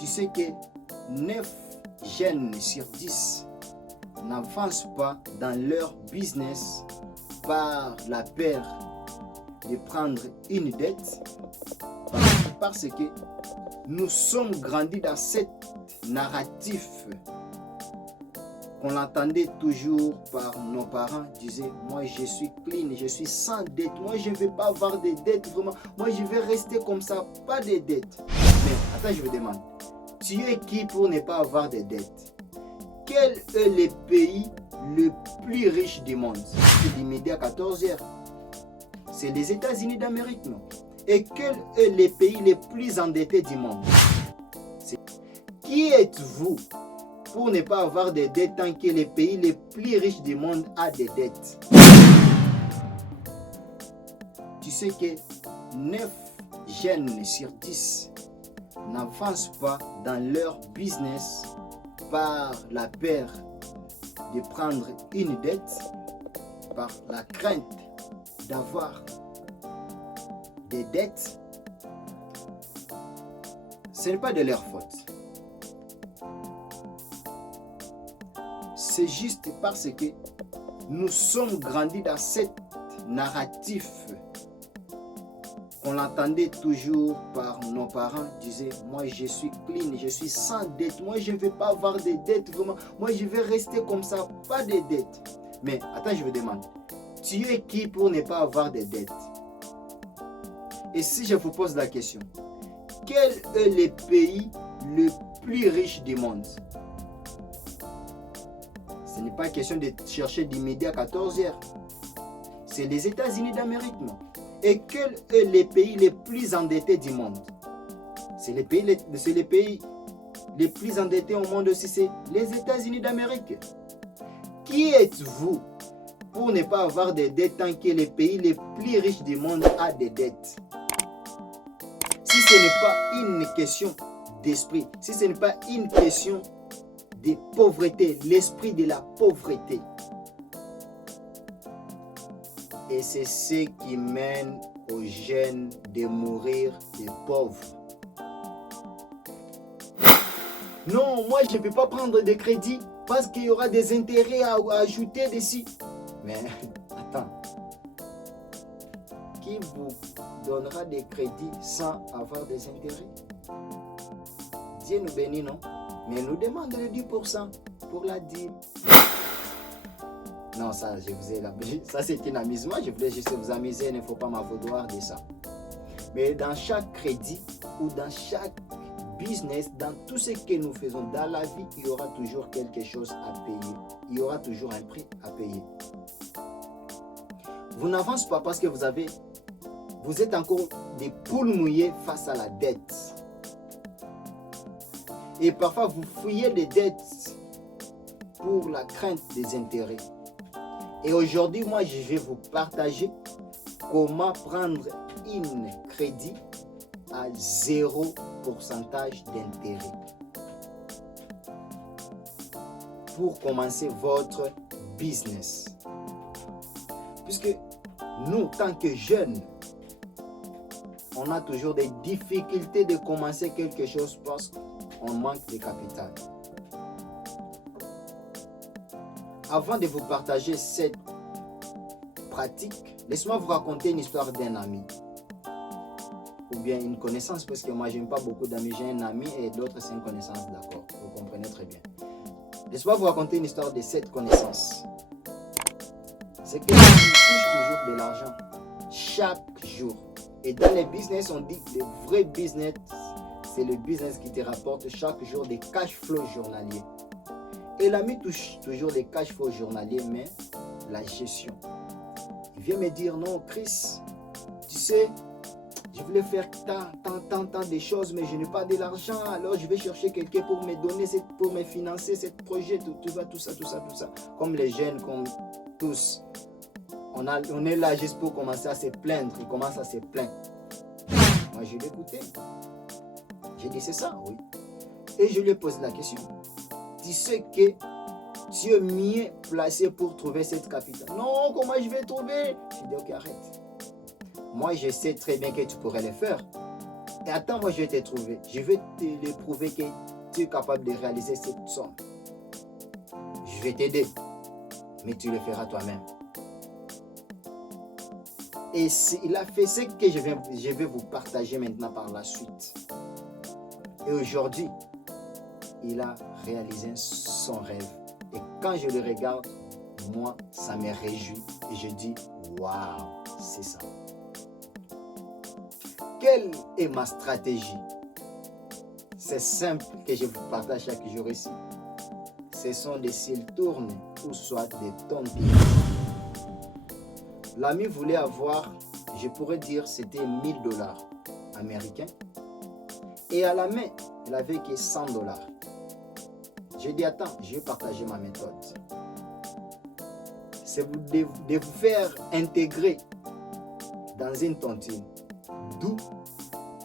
Tu sais que 9 jeunes sur 10 n'avancent pas dans leur business par la peur de prendre une dette, parce que nous sommes grandis dans cette narratif qu'on entendait toujours par nos parents, disaient moi je suis clean, je suis sans dette, moi je ne vais pas avoir de dettes vraiment, moi je vais rester comme ça, pas de dettes. Mais attends, je vous demande, tu es qui pour ne pas avoir de dettes? Quel est le pays le plus riche du monde? C'est l'immédiat 14e. C'est les États-Unis d'Amérique, non? Et quel est le pays le plus endetté du monde? Qui êtes-vous pour ne pas avoir de dettes tant que le pays le plus riche du monde a des dettes? Tu sais que 9 jeunes sur 10 n'avancent pas dans leur business par la peur de prendre une dette, par la crainte d'avoir des dettes. Ce n'est pas de leur faute. C'est juste parce que nous sommes grandis dans cette narratif qu'on entendait toujours par nos parents, disaient moi je suis clean, je suis sans dette, moi je ne vais pas avoir de dettes vraiment, moi je vais rester comme ça, pas de dettes. Mais attends, je vous demande, tu es qui pour ne pas avoir de dettes? Et si je vous pose la question, quel est le pays le plus riche du monde? Ce n'est pas question de chercher d'immédiat 14 heures. C'est les États-Unis d'Amérique, non? Et quel est le pays le plus endetté du monde? C'est les pays les plus endettés au monde aussi, c'est les États-Unis d'Amérique. Qui êtes-vous pour ne pas avoir de dettes tant que le pays le plus riche du monde a des dettes? Si ce n'est pas une question d'esprit, si ce n'est pas une question de pauvreté, l'esprit de la pauvreté. Et c'est ce qui mène aux jeunes de mourir de pauvres. Non, moi je ne peux pas prendre de crédit parce qu'il y aura des intérêts à ajouter dessus. Mais attends, qui vous donnera des crédits sans avoir des intérêts? Dieu nous bénit, non? Mais nous demande le 10% pour la dîme. Non, ça, ça c'est un amusement. Je voulais juste vous amuser. Il ne faut pas m'en vouloir de ça. Mais dans chaque crédit ou dans chaque business, dans tout ce que nous faisons dans la vie, il y aura toujours quelque chose à payer. Il y aura toujours un prix à payer. Vous n'avancez pas parce que vous êtes encore des poules mouillées face à la dette. Et parfois, vous fuyez les dettes pour la crainte des intérêts. Et aujourd'hui, moi, je vais vous partager comment prendre un crédit à 0% d'intérêt pour commencer votre business. Puisque nous, tant que jeunes, on a toujours des difficultés de commencer quelque chose parce qu'on manque de capital. Avant de vous partager cette pratique, laissez-moi vous raconter une histoire d'un ami ou bien une connaissance, parce que moi j'aime pas beaucoup d'amis, j'ai un ami et d'autres c'est une connaissance, d'accord, vous comprenez très bien. Laissez-moi vous raconter une histoire de cette connaissance. C'est quelqu'un qui touche toujours de l'argent chaque jour. Et dans les business, on dit que le vrai business, c'est le business qui te rapporte chaque jour des cash flows journaliers. Et l'ami touche toujours des cash flows journaliers, mais la gestion. Il vient me dire, non Chris, tu sais, je voulais faire tant de choses, mais je n'ai pas de l'argent, alors je vais chercher quelqu'un pour me donner, pour me financer ce projet, tout ça. Comme les jeunes, comme tous. On est là juste pour commencer à se plaindre. Il commence à se plaindre. Moi, je l'ai écouté. J'ai dit, c'est ça, oui. Et je lui ai posé la question. Tu sais que tu es mieux placé pour trouver cette capitale. Non, comment je vais trouver? Je dis, ok, arrête. Moi, je sais très bien que tu pourrais le faire. Et attends, moi je vais te trouver. Je vais te le prouver que tu es capable de réaliser cette somme. Je vais t'aider, mais tu le feras toi-même. Et il a fait ce que je vais vous partager maintenant par la suite. Et aujourd'hui, il a réalisé son rêve. Et quand je le regarde, moi, ça me réjouit. Et je dis, waouh, c'est ça. Quelle est ma stratégie? C'est simple que je vous partage chaque jour ici. Ce sont des cils tournés ou soit des tontines. L'ami voulait avoir, je pourrais dire, c'était 1000 $ américains. Et à la main, il avait que 100 $. J'ai dit, attends, je vais partager ma méthode. C'est de vous faire intégrer dans une tontine. D'où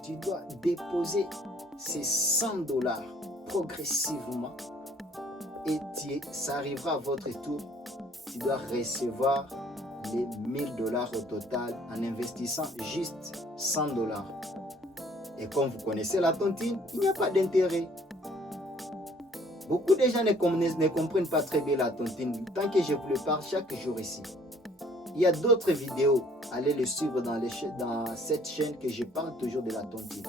tu dois déposer ces 100 $ progressivement. Et ça arrivera à votre tour. Tu dois recevoir les 1000 $ au total en investissant juste 100 $. Et comme vous connaissez la tontine, il n'y a pas d'intérêt. Beaucoup de gens ne comprennent pas très bien la tontine tant que je vous le parle chaque jour ici. Il y a d'autres vidéos, allez les suivre dans cette chaîne que je parle toujours de la tontine.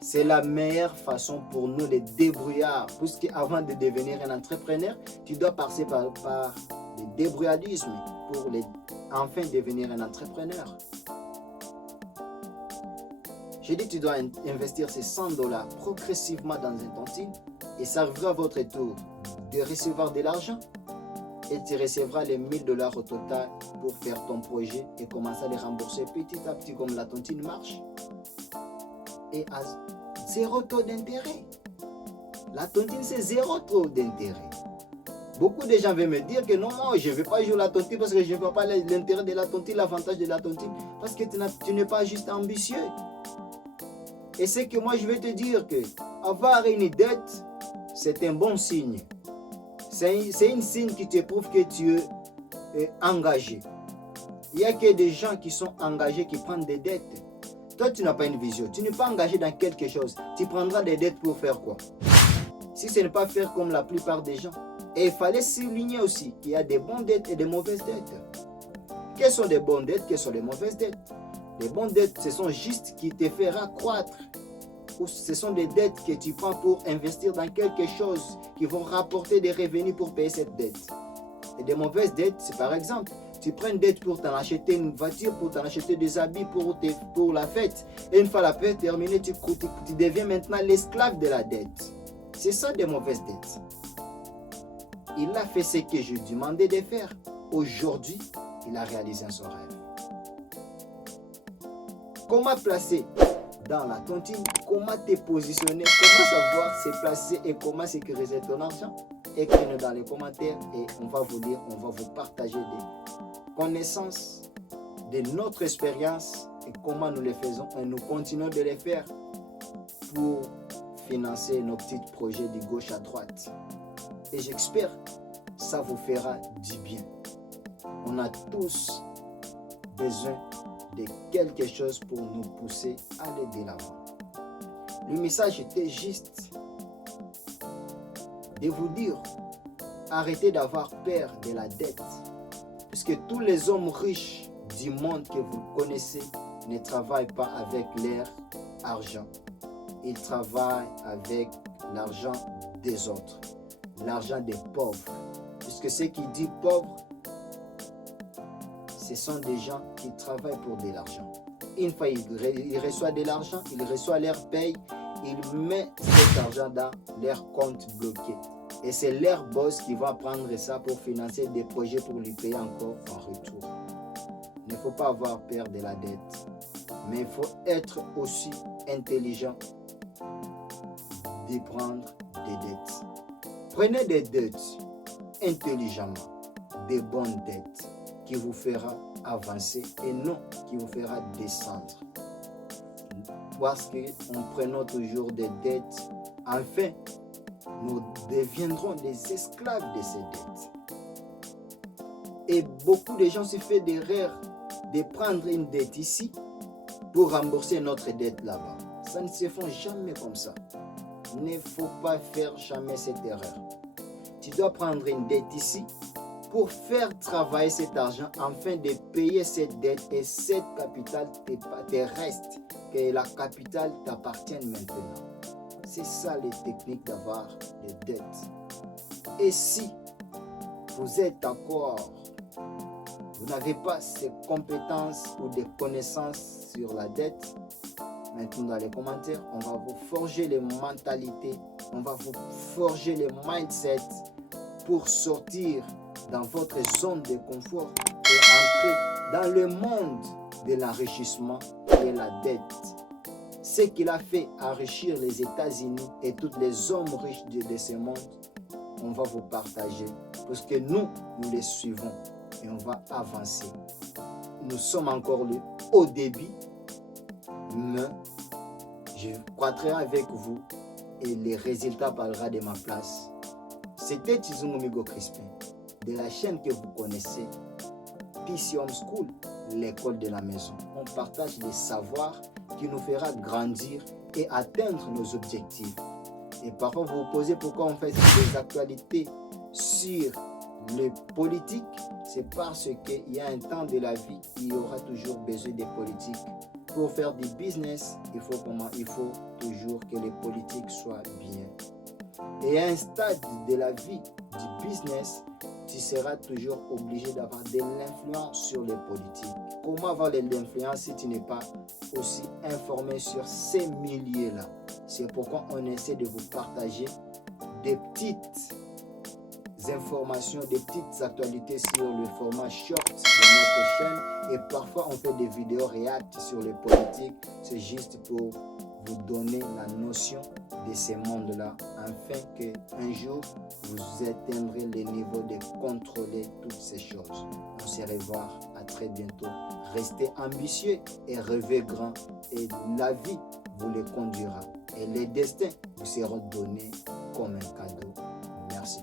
C'est la meilleure façon pour nous les débrouillards, puisque avant de devenir un entrepreneur, tu dois passer par le débrouillardisme pour enfin devenir un entrepreneur. J'ai dit tu dois investir ces 100 $ progressivement dans une tontine et ça arrivera à votre tour de recevoir de l'argent et tu recevras les 1000 $ au total pour faire ton projet et commencer à les rembourser petit à petit comme la tontine marche. Et à 0 taux d'intérêt. La tontine, c'est 0 taux d'intérêt. Beaucoup de gens veulent me dire que non, je ne vais pas jouer la tontine parce que je ne vois pas l'intérêt de la tontine, l'avantage de la tontine, parce que tu n'es pas juste ambitieux. Et c'est que moi, je vais te dire que avoir une dette, c'est un bon signe. C'est un signe qui te prouve que tu es engagé. Il n'y a que des gens qui sont engagés qui prennent des dettes. Toi, tu n'as pas une vision. Tu n'es pas engagé dans quelque chose. Tu prendras des dettes pour faire quoi? Si ce n'est pas faire comme la plupart des gens. Et il fallait souligner aussi qu'il y a des bonnes dettes et des mauvaises dettes. Quelles sont les bonnes dettes? Quelles sont les mauvaises dettes? Les bonnes dettes, ce sont juste qui te fera croître. Ou ce sont des dettes que tu prends pour investir dans quelque chose qui vont rapporter des revenus pour payer cette dette. Et des mauvaises dettes, c'est par exemple, tu prends une dette pour t'en acheter une voiture, pour t'en acheter des habits pour la fête. Et une fois la fête terminée, tu deviens maintenant l'esclave de la dette. C'est ça des mauvaises dettes. Il a fait ce que je lui demandais de faire. Aujourd'hui, il a réalisé son rêve. Comment placer dans la tontine? Comment te positionner? Comment savoir se placer et comment sécuriser ton argent? Écrivez-nous dans les commentaires et on va vous lire, on va vous partager des connaissances de notre expérience et comment nous les faisons et nous continuons de les faire pour financer nos petits projets de gauche à droite. Et j'espère que ça vous fera du bien. On a tous besoin de quelque chose pour nous pousser à aller de l'avant. Le message était juste de vous dire, arrêtez d'avoir peur de la dette. Puisque tous les hommes riches du monde que vous connaissez ne travaillent pas avec leur argent. Ils travaillent avec l'argent des autres, l'argent des pauvres. Puisque ce qui dit pauvre, ce sont des gens qui travaillent pour de l'argent. Une fois ils reçoivent de l'argent, ils reçoivent leur paye, ils mettent cet argent dans leur compte bloqué. Et c'est leur boss qui va prendre ça pour financer des projets pour lui payer encore en retour. Il ne faut pas avoir peur de la dette, mais il faut être aussi intelligent de prendre des dettes. Prenez des dettes intelligemment, des bonnes dettes qui vous fera avancer et non qui vous fera descendre. Parce qu'en prenant toujours des dettes, enfin, nous deviendrons des esclaves de ces dettes. Et beaucoup de gens se font l'erreur de prendre une dette ici pour rembourser notre dette là-bas. Ça ne se fait jamais comme ça. Il ne faut pas faire jamais cette erreur. Tu dois prendre une dette ici pour faire travailler cet argent afin de payer cette dette et cette capitale te reste, que la capitale t'appartienne maintenant. C'est ça les techniques d'avoir des dettes. Et si vous êtes d'accord, vous n'avez pas ces compétences ou des connaissances sur la dette, maintenant dans les commentaires, on va vous forger les mentalités, on va vous forger les mindsets pour sortir dans votre zone de confort et entrer dans le monde de l'enrichissement et la dette. Ce qu'il a fait enrichir les États-Unis et tous les hommes riches de ce monde, on va vous partager parce que nous les suivons et on va avancer. Nous sommes encore au début, mais je croîtrai avec vous et les résultats parlera de ma place. C'était Tizungu Migo Crispin, de la chaîne que vous connaissez, PC Home School, l'école de la maison. On partage des savoirs qui nous fera grandir et atteindre nos objectifs. Et parfois, vous vous posez pourquoi on fait des actualités sur les politiques. C'est parce qu'il y a un temps de la vie, il y aura toujours besoin des politiques. Pour faire du business, il faut toujours que les politiques soient bien. Et à un stade de la vie du business, tu seras toujours obligé d'avoir de l'influence sur les politiques. Comment avoir de l'influence si tu n'es pas aussi informé sur ces milieux-là? C'est pourquoi on essaie de vous partager des petites informations, des petites actualités sur le format short de notre chaîne. Et parfois, on fait des vidéos react sur les politiques. C'est juste pour vous donner la notion de ces mondes-là, afin qu'un jour, vous atteindrez le niveau de contrôler toutes ces choses. On se revoit à très bientôt. Restez ambitieux et rêvez grand. Et la vie vous les conduira. Et les destins vous seront donnés comme un cadeau. Merci.